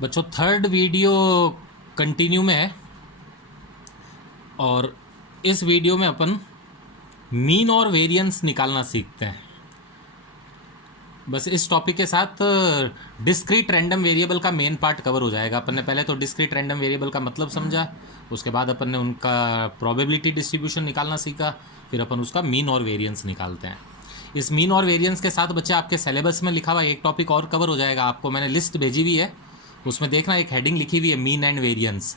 बच्चों third video continue में है और इस वीडियो में अपन मीन और वेरिएंस निकालना सीखते हैं। बस इस टॉपिक के साथ डिस्क्रीट रैंडम वेरिएबल का मेन पार्ट कवर हो जाएगा। अपन ने पहले तो डिस्क्रीट रैंडम वेरिएबल का मतलब समझा, उसके बाद अपन ने उनका प्रोबेबिलिटी डिस्ट्रीब्यूशन निकालना सीखा, फिर अपन उसका मीन और वेरिएंस निकालते हैं। इस मीन और वेरिएंस के साथ बच्चे आपके सिलेबस में लिखा हुआ एक टॉपिक और कवर हो जाएगा। आपको मैंने लिस्ट भेजी हुई है, उसमें देखना एक हेडिंग लिखी हुई है मीन एंड वेरिएंस।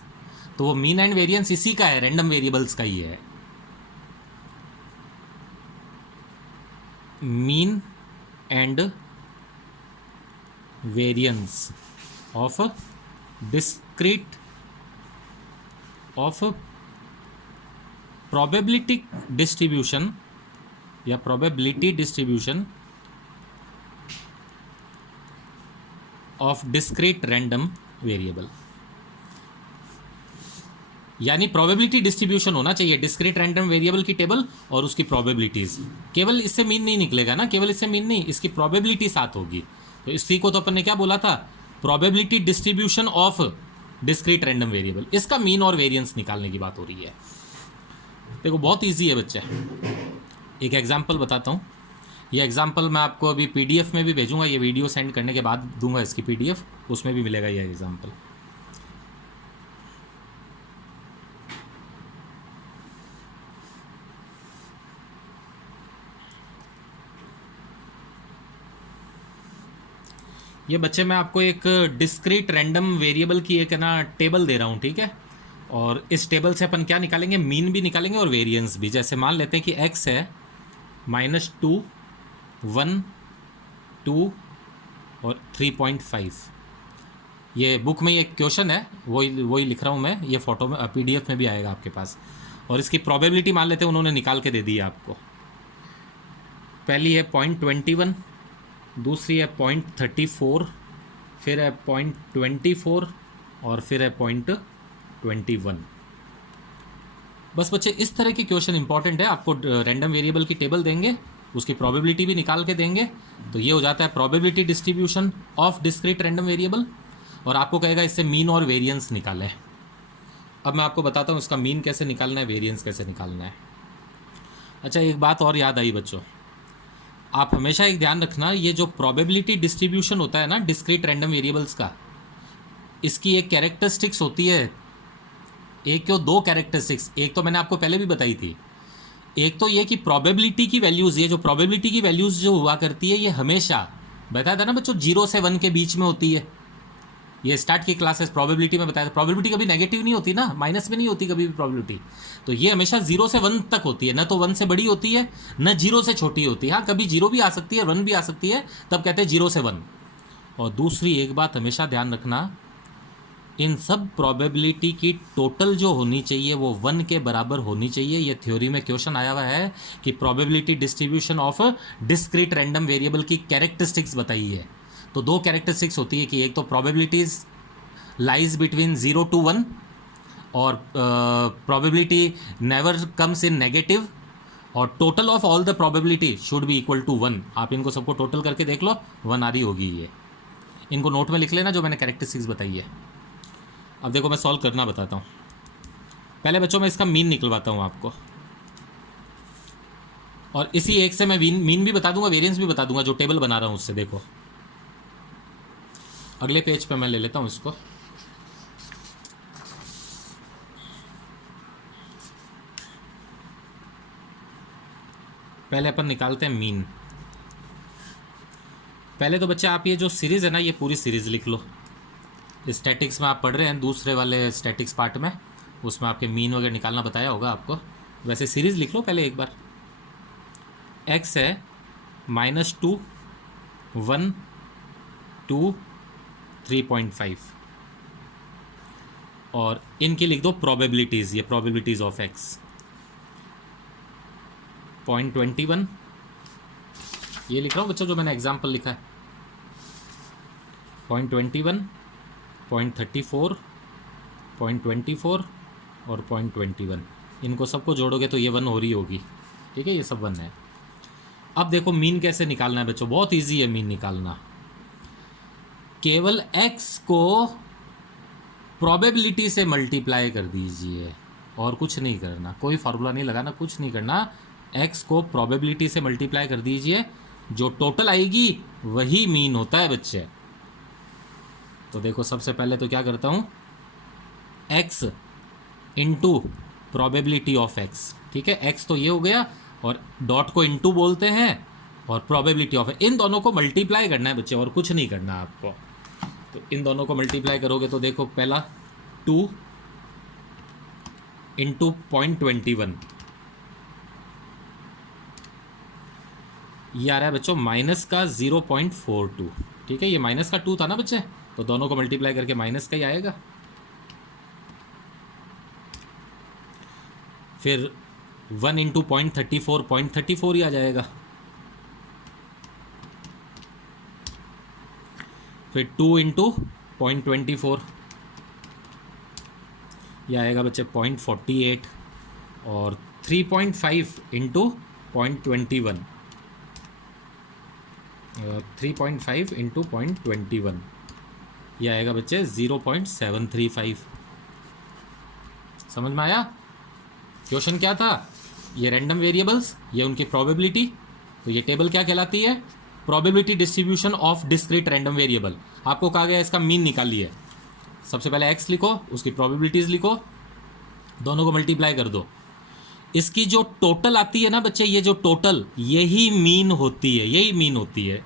तो वो मीन एंड वेरिएंस इसी का है, रैंडम वेरिएबल्स का ही है। Mean and variance of discrete of probability distribution या probability distribution of discrete random variable. यानी प्रोबेबिलिटी डिस्ट्रीब्यूशन होना चाहिए डिस्क्रीट रैंडम वेरिएबल की टेबल और उसकी प्रोबेबिलिटीज। केवल इससे मीन नहीं निकलेगा ना, केवल इससे मीन नहीं, इसकी प्रोबेबिलिटी साथ होगी। तो इसी को तो अपन ने क्या बोला था, probability distribution of discrete random variable. इसका मीन और वेरिएंस निकालने की बात हो रही है। देखो बहुत ईजी है बच्चे, एक एग्जाम्पल बताता हूँ। ये एग्जाम्पल मैं आपको अभी पीडीएफ में भी भेजूंगा, ये वीडियो सेंड करने के बाद दूंगा इसकी पीडीएफ, उसमें भी मिलेगा ये एग्जाम्पल। ये बच्चे मैं आपको एक डिस्क्रीट रैंडम वेरिएबल की एक ना टेबल दे रहा हूँ, ठीक है। और इस टेबल से अपन क्या निकालेंगे, मीन भी निकालेंगे और वेरिएंस भी। जैसे मान लेते हैं कि x है -2, 1, 2 और 3.5। ये बुक में ये क्वेश्चन है, वही लिख रहा हूँ मैं, ये फोटो में पीडीएफ में भी आएगा आपके पास। और इसकी प्रोबेबिलिटी मान लेते हैं उन्होंने निकाल के दे दी है आपको। पहली है 0.21, दूसरी है 0.34, फिर है 0.24 और फिर है 0.21। बस बच्चे इस तरह के क्वेश्चन इंपॉर्टेंट है। आपको रैंडम वेरिएबल की टेबल देंगे, उसकी प्रोबेबिलिटी भी निकाल के देंगे, तो ये हो जाता है probability distribution of discrete random variable. और आपको कहेगा इससे मीन और वेरिएंस निकालें। अब मैं आपको बताता हूँ इसका मीन कैसे निकालना है, वेरिएंस कैसे निकालना है। अच्छा एक बात और याद आई बच्चों, आप हमेशा एक ध्यान रखना, ये जो प्रोबेबिलिटी डिस्ट्रीब्यूशन होता है ना डिस्क्रीट रैंडम वेरिएबल्स का, इसकी एक कैरेक्टरिस्टिक्स होती है, एक क्यों दो कैरेक्टरिस्टिक्स। एक तो मैंने आपको पहले भी बताई थी, एक तो ये कि प्रोबेबिलिटी की वैल्यूज़, ये जो प्रोबेबिलिटी की वैल्यूज़ जो हुआ करती है ये हमेशा, बताया था ना बच्चों, 0 से 1 के बीच में होती है। ये स्टार्ट की क्लासेस प्रोबेबिलिटी में बताया था, प्रोबेबिलिटी कभी नेगेटिव नहीं होती ना, माइनस में नहीं होती कभी भी प्रोबेबिलिटी। तो ये हमेशा 0 से 1 तक होती है, न तो 1 से बड़ी होती है न 0 से छोटी होती है। हाँ कभी 0 भी आ सकती है, 1 भी आ सकती है, तब कहते हैं 0 से 1। और दूसरी एक बात हमेशा ध्यान रखना, इन सब प्रोबेबिलिटी की टोटल जो होनी चाहिए वो 1 के बराबर होनी चाहिए। ये थ्योरी में क्वेश्चन आया हुआ है कि probability distribution of discrete random variable की कैरेक्टरिस्टिक्स बताई है। तो दो कैरेक्टरिस्टिक्स होती है कि एक तो प्रोबेबिलिटीज लाइज बिटवीन 0 to 1 और probability never comes in negative, और total of all the probability should be equal to 1। आप इनको सबको टोटल करके देख लो, 1 आ रही होगी। ये इनको नोट में लिख लेना जो मैंने कैरेक्टरिस्टिक्स बताई है। अब देखो मैं सॉल्व करना बताता हूँ। पहले बच्चों मैं इसका मीन निकलवाता हूँ आपको, और इसी एक से मैं मीन भी बता दूंगा, वेरिएंस भी बता दूंगा, जो टेबल बना रहा हूँ उससे। देखो अगले पेज पे मैं ले लेता हूँ इसको। पहले अपन निकालते हैं मीन। पहले तो बच्चे आप ये जो सीरीज़ है ना, ये पूरी सीरीज़ लिख लो। स्टैटिक्स में आप पढ़ रहे हैं, दूसरे वाले स्टैटिक्स पार्ट में, उसमें आपके मीन वगैरह निकालना बताया होगा आपको। वैसे सीरीज़ लिख लो पहले एक बार। x है -2, 1, 2, 3.5, और इनकी लिख दो प्रोबेबिलिटीज़, ये प्रोबेबिलिटीज़ ऑफ x। 0.21 ये लिख रहा हूँ बच्चों जो मैंने एग्जाम्पल लिखा है, 0.21, 0.34, 0.24 और 0.21। इनको सबको जोड़ोगे तो ये 1 हो रही होगी, ठीक है, ये सब 1 है। अब देखो मीन कैसे निकालना है बच्चों, बहुत इजी है मीन निकालना। केवल x को प्रोबेबिलिटी से मल्टीप्लाई कर दीजिए और कुछ नहीं करना, कोई फार्मूला नहीं लगाना, कुछ नहीं करना। x को प्रोबेबिलिटी से मल्टीप्लाई कर दीजिए, जो टोटल आएगी वही मीन होता है बच्चे। तो देखो सबसे पहले तो क्या करता हूँ, x into probability of x, ठीक है। x तो ये हो गया और डॉट को इंटू बोलते हैं और प्रोबेबिलिटी ऑफ, इन दोनों को मल्टीप्लाई करना है बच्चे और कुछ नहीं करना आपको। तो इन दोनों को मल्टीप्लाई करोगे तो देखो पहला 2 इंटू 0.21, ये आ रहा है बच्चों माइनस का 0.42, ठीक है। ये माइनस का 2 था ना बच्चे, तो दोनों को मल्टीप्लाई करके माइनस का ही आएगा। फिर 1 इंटू 0.34, 0.34 ही आ जाएगा। फिर 2 इंटू 0.24, यह आएगा बच्चे 0.48, और 3.5 इंटू 0.21, 3.5 इंटू 0.21, यह आएगा बच्चे 0.735। समझ में आया? क्वेश्चन क्या था? ये रैंडम वेरिएबल्स, ये उनकी प्रोबेबिलिटी। तो ये टेबल क्या कहलाती है? Probability distribution of discrete random variable. आपको कहा गया इसका मीन निकालिए। सबसे पहले x लिखो, उसकी प्रोबेबिलिटीज लिखो, दोनों को मल्टीप्लाई कर दो। इसकी जो टोटल आती है ना बच्चे, ये जो टोटल, यही मीन होती है, यही मीन होती है।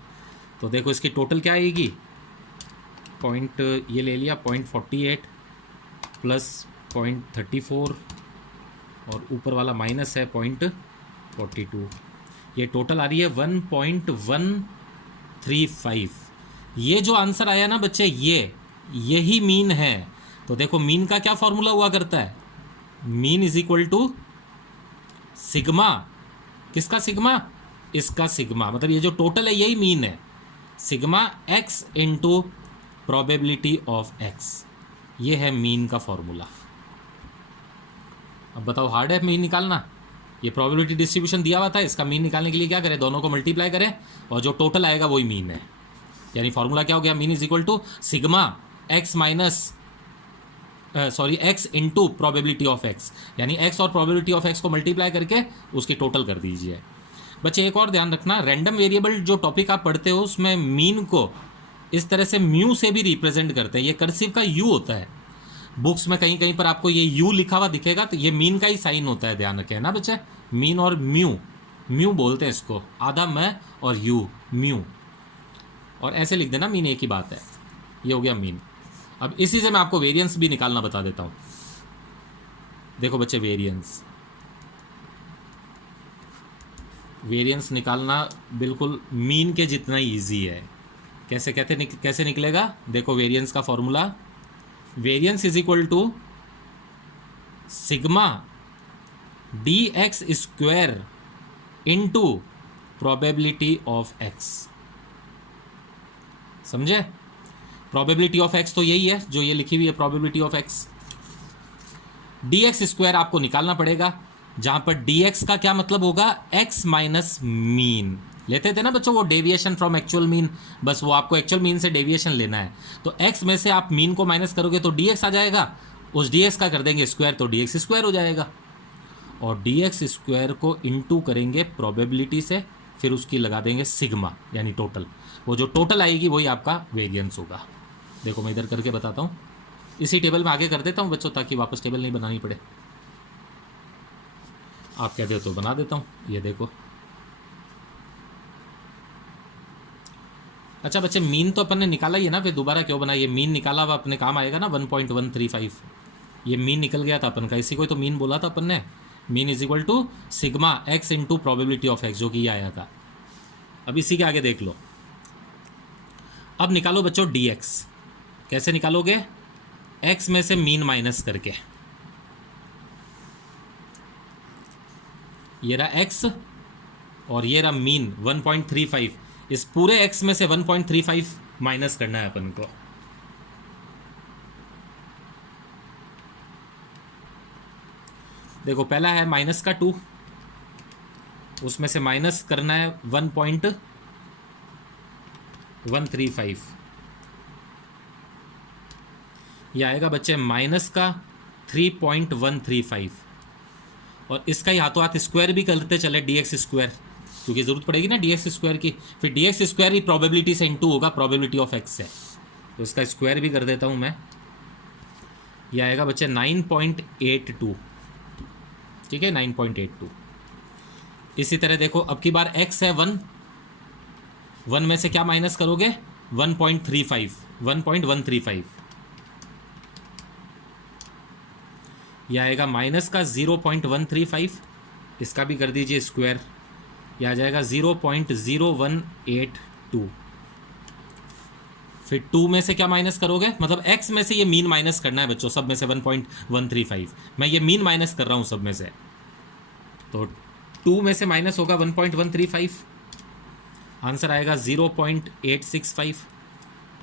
तो देखो इसकी टोटल क्या आएगी, पॉइंट ये ले लिया 0.48 प्लस 0.34 और ऊपर वाला माइनस है 0.42, ये टोटल आ रही है 1.135। ये जो आंसर आया ना बच्चे, यही मीन है। तो देखो मीन का क्या फॉर्मूला हुआ करता है, mean is equal to sigma, किसका सिग्मा, इसका सिग्मा, मतलब ये जो टोटल है यही मीन है, sigma x into probability of x, ये है मीन का फॉर्मूला। अब बताओ हार्ड है मीन निकालना? ये प्रोबेबिलिटी डिस्ट्रीब्यूशन दिया हुआ था, इसका मीन निकालने के लिए क्या करें, दोनों को मल्टीप्लाई करें और जो टोटल आएगा वही मीन है। यानी फॉर्मूला क्या हो गया, mean is equal to sigma x minus x into probability of x, यानी x और प्रोबेबिलिटी ऑफ x को मल्टीप्लाई करके उसकी टोटल कर दीजिए। बच्चे एक और ध्यान रखना, रैंडम वेरिएबल जो टॉपिक आप पढ़ते हो उसमें मीन को इस तरह से म्यू से भी रिप्रेजेंट करते हैं। ये कर्सिव का यू होता है, बुक्स में कहीं कहीं पर आपको ये यू लिखा हुआ दिखेगा तो ये मीन का ही साइन होता है, ध्यान रखें ना बच्चे। मीन और म्यू, म्यू बोलते हैं इसको, आधा मैं और यू, म्यू, और ऐसे लिख देना, मीन एक ही बात है। ये हो गया मीन। अब इसी से मैं आपको वेरिएंस भी निकालना बता देता हूं। देखो बच्चे वेरिएंस निकालना बिल्कुल मीन के जितना ही ईजी है। कैसे निकलेगा, देखो वेरिएंस का formula, variance is equal to sigma dx square into probability of x। समझे? प्रोबेबिलिटी ऑफ x तो यही है जो ये लिखी हुई है, probability of x। dx square आपको निकालना पड़ेगा, जहां पर dx का क्या मतलब होगा, x माइनस मीन। लेते थे ना बच्चों वो डेविएशन फ्रॉम एक्चुअल मीन, बस वो आपको एक्चुअल मीन से डेविएशन लेना है। तो x में से आप मीन को माइनस करोगे तो dx आ जाएगा, उस dx का कर देंगे स्क्वायर तो dx स्क्वायर हो जाएगा, और dx स्क्वायर को इंटू करेंगे प्रोबेबिलिटी से, फिर उसकी लगा देंगे सिग्मा यानी टोटल। वो जो टोटल आएगी वही आपका वेरिएंस होगा। देखो मैं इधर करके बताता हूँ, इसी टेबल में आगे कर देता हूँ बच्चों, ताकि वापस टेबल नहीं बनानी पड़े। आप कहते हो तो बना देता हूँ, ये देखो। अच्छा बच्चे, मीन तो अपन ने निकाला ही है ना, फिर दोबारा क्यों बनाया? ये मीन निकाला हुआ अपने काम आएगा ना, 1.135। ये मीन निकल गया था अपन का, इसी को तो मीन बोला था अपन ने। Mean is equal to sigma x into probability of x, जो कि ये आया था। अब इसी के आगे देख लो। अब निकालो बच्चों dx। कैसे निकालोगे? x में से मीन माइनस करके। ये रहा x और ये रहा मीन 1.35। इस पूरे x में से 1.35 माइनस करना है अपन को। देखो पहला है माइनस का 2, उसमें से माइनस करना है 1.135। ये आएगा बच्चे माइनस का 3.135, और इसका ही हाथों हाथ स्क्वायर भी करते चले डी एक्स स्क्वायर, क्योंकि ज़रूरत पड़ेगी ना डी एक्स स्क्वायर की। फिर डी एक्स स्क्वायर ही प्रोबेबिलिटी से इंटू होगा प्रोबेबिलिटी ऑफ एक्स से, तो इसका स्क्वायर भी कर देता हूँ मैं। ये आएगा बच्चे 9.82, ठीक है 9.82। इसी तरह देखो अब की बार x है 1, 1 में से क्या माइनस करोगे 1.35, 1.135। यह आएगा माइनस का 0.135, इसका भी कर दीजिए स्क्वायर, यह आ जाएगा 0.0182। फिर 2 में से क्या माइनस करोगे, मतलब x में से ये मीन माइनस करना है बच्चों, सब में से 1.135, मैं ये मीन माइनस कर रहा हूँ सब में से, तो 2 में से माइनस होगा 1.135, आंसर आएगा 0.865,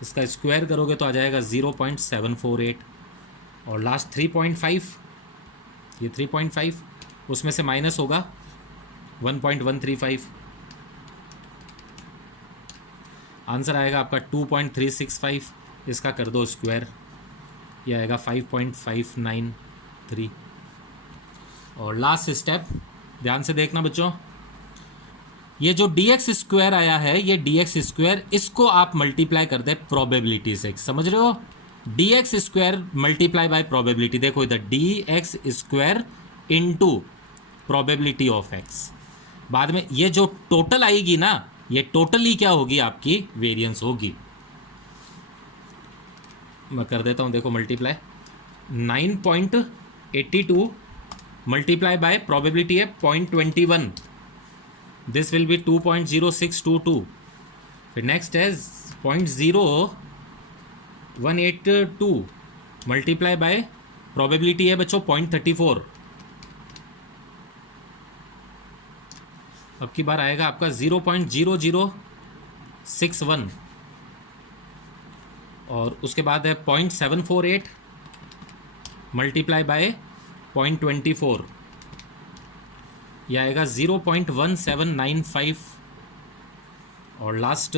इसका स्क्वायर करोगे तो आ जाएगा 0.748, और लास्ट 3.5, ये 3.5 उसमें से माइनस होगा 1.135, आंसर आएगा आपका 2.365, इसका कर दो स्क्वायर, ये आएगा 5.593। और लास्ट स्टेप ध्यान से देखना बच्चों, ये जो डी एक्स स्क्वायर आया है, ये डी एक्स स्क्वायर, इसको आप मल्टीप्लाई कर दे प्रोबेबिलिटी से, समझ रहे हो, D x square multiply by probability, देखो इधर D x square into probability of x, बाद में ये जो टोटल आएगी ना, ये टोटली क्या होगी आपकी वेरिएंस होगी। मैं कर देता हूं, देखो मल्टीप्लाई 9.82 मल्टीप्लाई बाय प्रोबेबिलिटी है 0.21, दिस विल बी 2.0622। फिर नेक्स्ट है 0.0182 मल्टीप्लाई बाय प्रोबेबिलिटी है बच्चों 0.34, अब की बार आएगा आपका 0.0061, और उसके बाद है 0.748 मल्टीप्लाई बाय 0.24, यह आएगा 0.1795, और लास्ट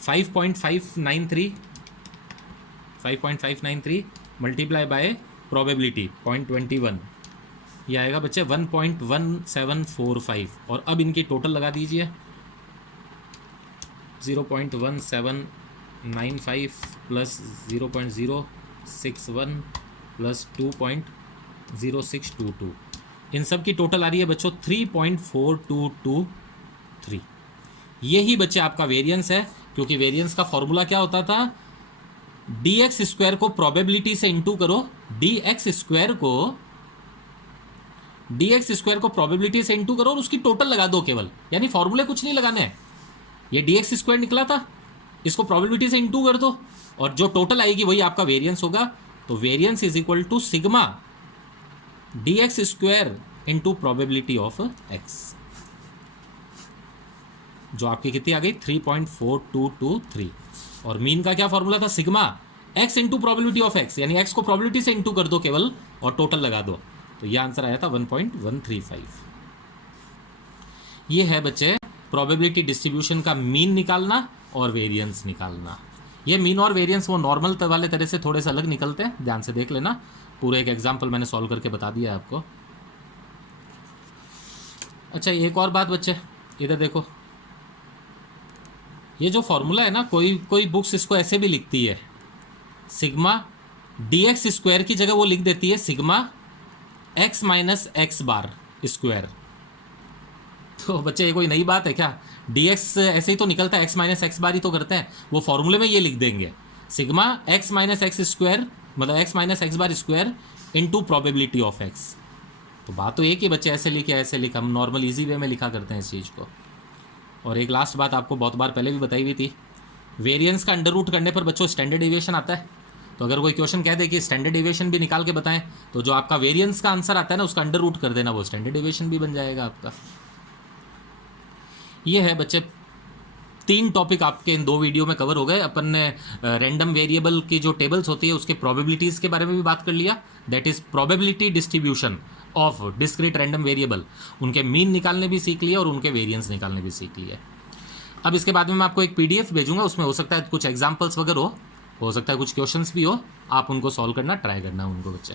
5.593 मल्टीप्लाई बाय प्रोबेबिलिटी 0.21, यह आएगा बच्चे 1.1745, और अब इनकी टोटल लगा दीजिए 0.1795 प्लस 0.061 प्लस 2.0622, इन सब की टोटल आ रही है बच्चों 3.4223। यही बच्चे आपका वेरिएंस है, क्योंकि वेरिएंस का फॉर्मूला क्या होता था, डी एक्स स्क्वायर को प्रोबेबिलिटी से इंटू करो, डी एक्स स्क्वायर को प्रोबेबिलिटी से इंटू करो और उसकी टोटल लगा दो केवल, यानी फॉर्मूले कुछ नहीं लगाने हैं। ये डी एक्स स्क्वायर निकला था, इसको प्रोबेबिलिटी से इंटू कर दो और जो टोटल आएगी वही आपका वेरिएंस होगा। तो variance is equal to sigma d x square into probability of x, जो आपकी कितनी आ गई 3.4223, और मीन का क्या फॉर्मूला था, sigma x into probability of x, यानी एक्स को प्रोबेबिलिटी से इंटू कर दो केवल और टोटल लगा दो, तो यह आंसर आया था 1.135। ये है बच्चे प्रोबेबिलिटी डिस्ट्रीब्यूशन का मीन निकालना और वेरिएंस निकालना। ये मीन और वेरिएंस वो नॉर्मल वाले तरह से थोड़े से अलग निकलते हैं, ध्यान से देख लेना, पूरे एक एग्जाम्पल मैंने सॉल्व करके बता दिया है आपको। अच्छा एक और बात बच्चे, इधर देखो, ये जो फॉर्मूला है ना, कोई बुक्स इसको ऐसे भी लिखती है, सिग्मा डी एक्स स्क्वायर की जगह वो लिख देती है sigma x minus x bar square. तो बच्चे ये कोई नई बात है क्या, डी एक्स ऐसे ही तो निकलता है, एक्स माइनस एक्स बार ही तो करते हैं, वो फॉर्मूले में ये लिख देंगे sigma x minus x square, मतलब x minus x bar square into probability of x. तो बात तो एक ही बच्चे, ऐसे लिखे ऐसे लिखा, हम नॉर्मल ईजी वे में लिखा करते हैं इस चीज़ को। और एक लास्ट बात आपको बहुत बार पहले भी बताई हुई थी, वेरिएंस का अंडर रूट करने पर बच्चों स्टैंडर्ड डेविएशन आता है। तो अगर कोई क्वेश्चन कह दे कि स्टैंडर्ड डेविएशन भी निकाल के बताएं, तो जो आपका वेरिएंस का आंसर आता है ना, उसका अंडर रूट कर देना, वो स्टैंडर्ड डेविएशन भी बन जाएगा आपका। ये है बच्चे 3 टॉपिक आपके इन 2 वीडियो में कवर हो गए। अपन ने रैंडम वेरिएबल की जो टेबल्स होती है उसके प्रोबेबिलिटीज़ के बारे में भी बात कर लिया, that is probability distribution of discrete random variable, उनके मीन निकालने भी सीख लिए और उनके वेरिएंस निकालने भी सीख लिए। अब इसके बाद में मैं आपको एक PDF भेजूंगा, उसमें हो सकता है कुछ एग्जाम्पल्स वगैरह हो, हो सकता है कुछ क्वेश्चंस भी हो, आप उनको सॉल्व करना ट्राई करना उनको बच्चे।